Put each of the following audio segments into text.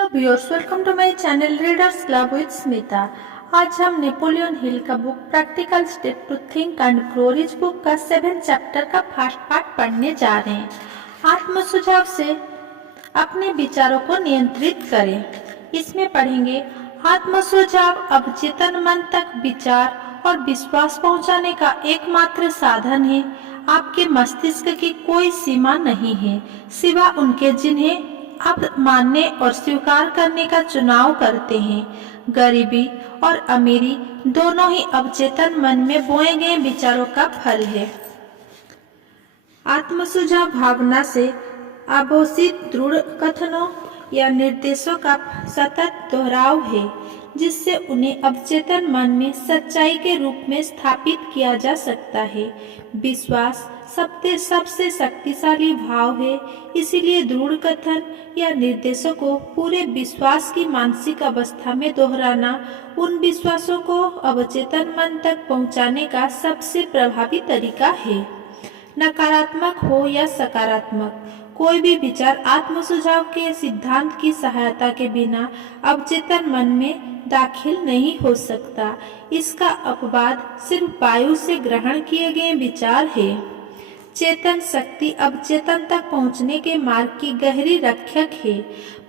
Hello viewers, welcome to my channel readers club with Smita. आज हम Napoleon Hill का book practical step to think and grow rich book का 7 chapter का first part पढ़ने जा रहे हैं। आत्म सुझाव से अपने विचारों को नियंत्रित करें। इसमें पढ़ेंगे आत्म सुझाव अवचेतन मन तक विचार और विश्वास पहुंचाने का एकमात्र साधन है। आपके मस्तिष्क की कोई सीमा नहीं है सिवा उनके जिन्हें आप मानने और स्वीकार करने का चुनाव करते हैं। गरीबी और अमीरी दोनों ही अवचेतन मन में बोए गए विचारों का फल है। आत्मसुझाव भावना से आभूषित दृढ़ कथनों या निर्देशों का सतत दोहराव है, जिससे उन्हें अवचेतन मन में सच्चाई के रूप में स्थापित किया जा सकता है। विश्वास सबसे शक्तिशाली भाव है, इसीलिए दृढ़ कथन या निर्देशों को पूरे विश्वास की मानसिक अवस्था में दोहराना उन विश्वासों को अवचेतन मन तक पहुंचाने का सबसे प्रभावी तरीका है। नकारात्मक हो या सकारात्मक, कोई भी विचार आत्मसुझाव के सिद्धांत की सहायता के बिना अवचेतन मन में दाखिल नहीं हो सकता। इसका अपवाद सिर्फ वायु से ग्रहण किए गए विचार है। चेतन शक्ति अवचेतन तक पहुंचने के मार्ग की गहरी रक्षक है।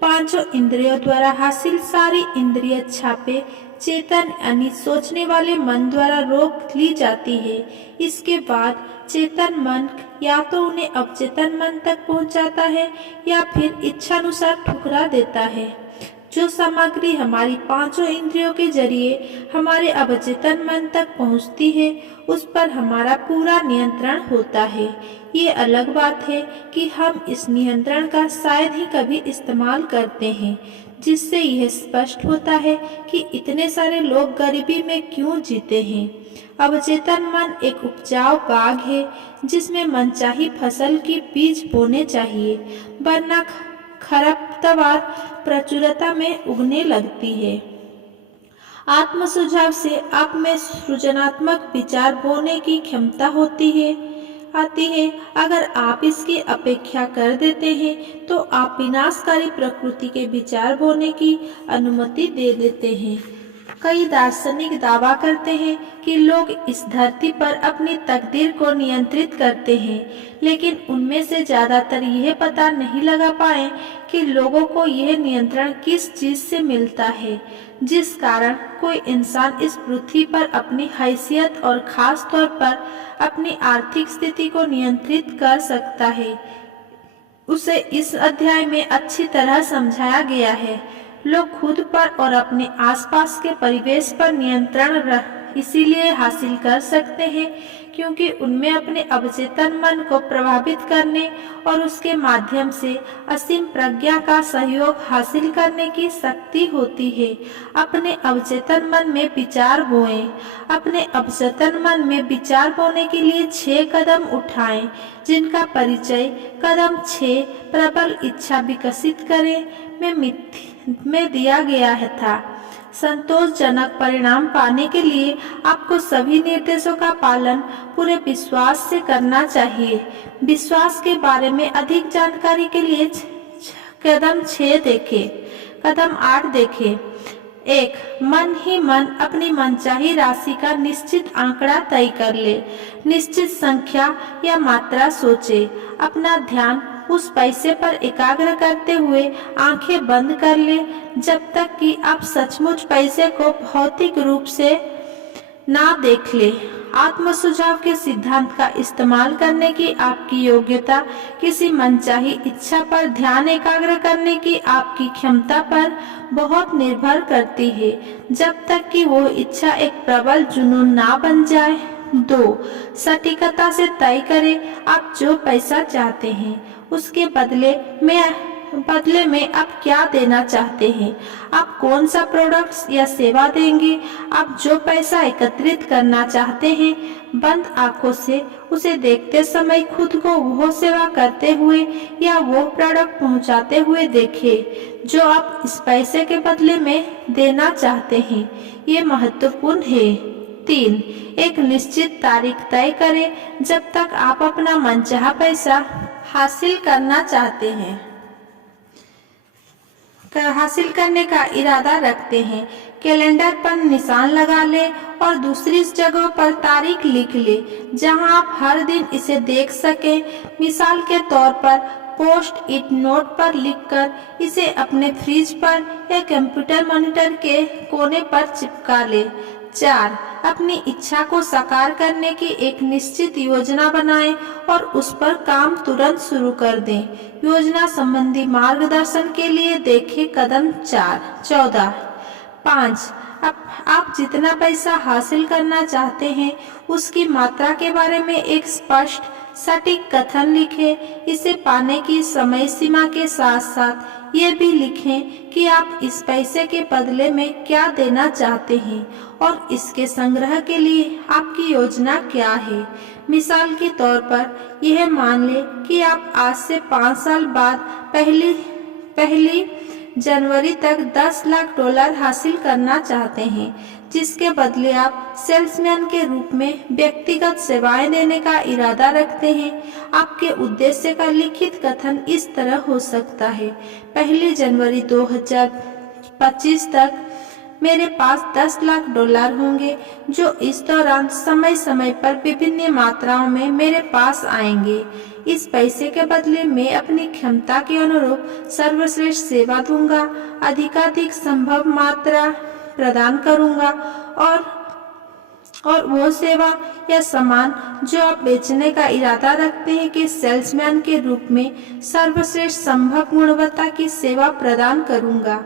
पांचों इंद्रियों द्वारा हासिल सारी इंद्रिय छापे चेतन यानी सोचने वाले मन द्वारा रोक ली जाती है। इसके बाद चेतन मन या तो उन्हें अवचेतन मन तक पहुंचाता है या फिर इच्छानुसार ठुकरा देता है। जो सामग्री हमारी पांचों इंद्रियों के जरिए हमारे अवचेतन मन तक पहुंचती है, उस पर हमारा पूरा नियंत्रण होता है। ये अलग बात है कि हम इस नियंत्रण का शायद ही कभी इस्तेमाल करते हैं, जिससे यह स्पष्ट होता है कि इतने सारे लोग गरीबी में क्यों जीते हैं। अवचेतन मन एक उपजाऊ बाग है, जिसमें मनचाही फसल की बीज बोने चाहिए, वरना खरपतवार प्रचुरता में उगने लगती है। आत्म सुझाव से आप में सृजनात्मक विचार बोने की क्षमता आती है। अगर आप इसकी अपेक्षा कर देते हैं तो आप विनाशकारी प्रकृति के विचार बोने की अनुमति दे देते हैं। कई दार्शनिक दावा करते हैं कि लोग इस धरती पर अपनी तकदीर को नियंत्रित करते हैं, लेकिन उनमें से ज्यादातर यह पता नहीं लगा पाए कि लोगों को यह नियंत्रण किस चीज से मिलता है, जिस कारण कोई इंसान इस पृथ्वी पर अपनी हैसियत और खास तौर पर अपनी आर्थिक स्थिति को नियंत्रित कर सकता है। उसे इस अध्याय में अच्छी तरह समझाया गया है। लोग खुद पर और अपने आसपास के परिवेश पर नियंत्रण इसीलिए हासिल कर सकते हैं क्योंकि उनमें अपने अवचेतन मन को प्रभावित करने और उसके माध्यम से असीम प्रज्ञा का सहयोग हासिल करने की शक्ति होती है। अपने अवचेतन मन में विचार बोएं। अपने अवचेतन मन में विचार बोने के लिए 6 कदम उठाएं, जिनका परिचय कदम 6 प्रबल इच्छा विकसित करें में दिया गया था। संतोषजनक परिणाम पाने के लिए आपको सभी निर्देशों का पालन पूरे विश्वास से करना चाहिए। विश्वास के बारे में अधिक जानकारी के लिए कदम 6 देखें। कदम 8 देखें। 1. मन ही मन अपनी मनचाही राशि का निश्चित आंकड़ा तय कर ले। निश्चित संख्या या मात्रा सोचे। अपना ध्यान उस पैसे पर एकाग्र करते हुए आंखें बंद कर ले जब तक कि आप सचमुच पैसे को भौतिक रूप से ना देख ले। आत्म सुझाव के सिद्धांत का इस्तेमाल करने की आपकी योग्यता किसी मनचाही इच्छा पर ध्यान एकाग्र करने की आपकी क्षमता पर बहुत निर्भर करती है, जब तक कि वो इच्छा एक प्रबल जुनून ना बन जाए। 2. सटीकता से तय करें आप जो पैसा चाहते हैं उसके बदले में आप क्या देना चाहते हैं। आप कौन सा प्रोडक्ट्स या सेवा देंगे। आप जो पैसा एकत्रित करना चाहते हैं, बंद आंखों से उसे देखते समय खुद को वो सेवा करते हुए या वो प्रोडक्ट पहुंचाते हुए देखें जो आप इस पैसे के बदले में देना चाहते हैं। ये महत्वपूर्ण है। 3. एक निश्चित तारीख तय करें जब तक आप अपना मनचाहा पैसा हासिल करना चाहते हैं। हासिल करने का इरादा रखते हैं, कैलेंडर पर निशान लगा ले और दूसरी जगह पर तारीख लिख ले जहां आप हर दिन इसे देख सकें। मिसाल के तौर पर पोस्ट इट नोट पर लिखकर इसे अपने फ्रिज पर या कंप्यूटर मॉनिटर के कोने पर चिपका ले। 4. अपनी इच्छा को साकार करने की एक निश्चित योजना बनाएं और उस पर काम तुरंत शुरू कर दें। योजना संबंधी मार्गदर्शन के लिए देखें कदम 14. 5. आप जितना पैसा हासिल करना चाहते हैं उसकी मात्रा के बारे में एक स्पष्ट सटीक कथन लिखें। इसे पाने की समय सीमा के साथ साथ ये भी लिखें कि आप इस पैसे के बदले में क्या देना चाहते हैं और इसके संग्रह के लिए आपकी योजना क्या है। मिसाल के तौर पर यह मान लें कि आप आज से 5 साल बाद पहली जनवरी तक $10 लाख हासिल करना चाहते हैं, जिसके बदले आप सेल्समैन के रूप में व्यक्तिगत सेवाएं देने का इरादा रखते हैं। आपके उद्देश्य का लिखित कथन इस तरह हो सकता है: 1 जनवरी 2025 तक मेरे पास $10 लाख होंगे, जो इस दौरान समय समय पर विभिन्न मात्राओं में मेरे पास आएंगे। इस पैसे के बदले मैं अपनी क्षमता के अनुरूप सर्वश्रेष्ठ सेवा दूंगा, अधिकाधिक संभव मात्रा प्रदान करूंगा और वो सेवा या सामान जो आप बेचने का इरादा रखते हैं कि सेल्समैन के रूप में सर्वश्रेष्ठ संभव गुणवत्ता की सेवा प्रदान करूंगा।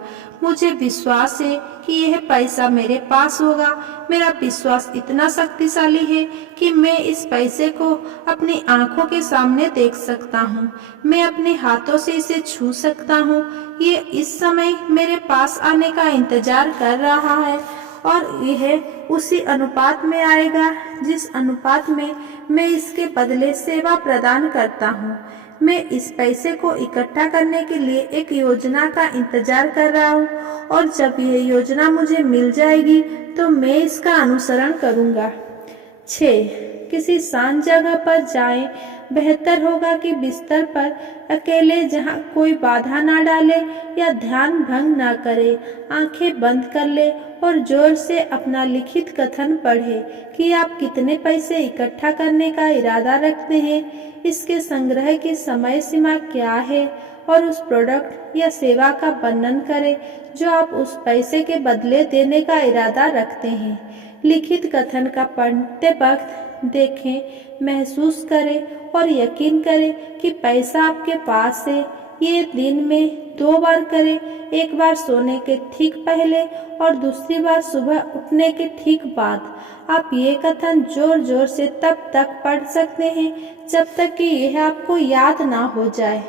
मुझे विश्वास है कि यह पैसा मेरे पास होगा। मेरा विश्वास इतना शक्तिशाली है कि मैं इस पैसे को अपनी आंखों के सामने देख सकता हूँ। मैं अपने हाथों से इसे छू सकता हूँ। ये इस समय मेरे पास आने का इंतजार कर रहा है और यह उसी अनुपात में आएगा जिस अनुपात में मैं इसके बदले सेवा प्रदान करता हूँ। मैं इस पैसे को इकट्ठा करने के लिए एक योजना का इंतजार कर रहा हूँ और जब यह योजना मुझे मिल जाएगी तो मैं इसका अनुसरण करूँगा। 6. किसी शांत जगह पर जाएं। बेहतर होगा कि बिस्तर पर अकेले जहां कोई बाधा ना डाले या ध्यान भंग ना करे। आंखें बंद कर ले और जोर से अपना लिखित कथन पढ़े कि आप कितने पैसे इकट्ठा करने का इरादा रखते हैं, इसके संग्रह की समय सीमा क्या है और उस प्रोडक्ट या सेवा का वर्णन करें जो आप उस पैसे के बदले देने का इरादा रखते हैं। लिखित कथन का पढ़ते वक्त देखें, महसूस करें और यकीन करें कि पैसा आपके पास है। ये दिन में 2 बार करें, एक बार सोने के ठीक पहले और दूसरी बार सुबह उठने के ठीक बाद। आप ये कथन जोर जोर से तब तक पढ़ सकते हैं जब तक कि यह आपको याद ना हो जाए।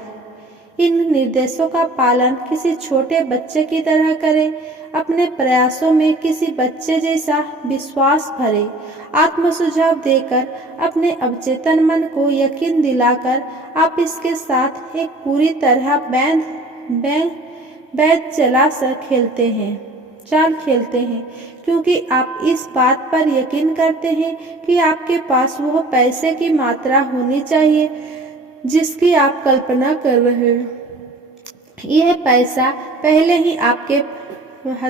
इन निर्देशों का पालन किसी छोटे बच्चे की तरह करें। अपने प्रयासों में किसी बच्चे जैसा विश्वास भरे, आत्म सुझाव देकर अपने अवचेतन मन को यकीन दिलाकर आप इसके साथ एक पूरी तरह बैठ चाल खेलते हैं, क्योंकि आप इस बात पर यकीन करते हैं कि आपके पास वह पैसे की मात्रा होनी चाहिए जिसकी आप कल्पना कर रहे हैं। यह पैसा पहले ही आपके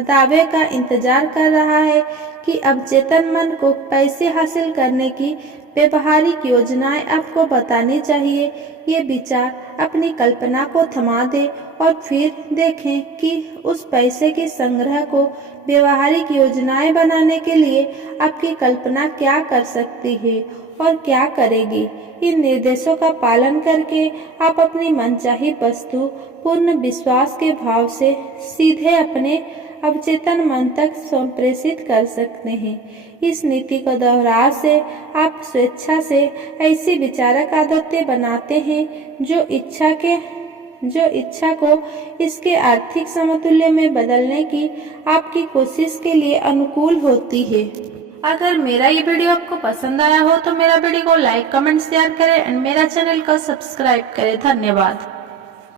दावे का इंतजार कर रहा है कि अवचेतन मन को पैसे हासिल करने की व्यवहारिक योजनाएं आपको बतानी चाहिए। ये विचार अपनी कल्पना को थमा दे और फिर देखें कि उस पैसे के संग्रह को व्यवहारिक योजनाएं बनाने के लिए आपकी कल्पना क्या कर सकती है और क्या करेगी। इन निर्देशों का पालन करके आप अपनी मनचाही वस्तु पूर्ण विश्वास के भाव से सीधे अपने अवचेतन मन तक संप्रेषित कर सकते हैं। इस नीति को दोहराव से आप स्वेच्छा से ऐसी विचारक आदतें बनाते हैं जो इच्छा को इसके आर्थिक समतुल्य में बदलने की आपकी कोशिश के लिए अनुकूल होती है। अगर मेरा ये वीडियो आपको पसंद आया हो तो मेरा वीडियो को लाइक, कमेंट, शेयर करें और मेरा चैनल को सब्सक्राइब करें। धन्यवाद।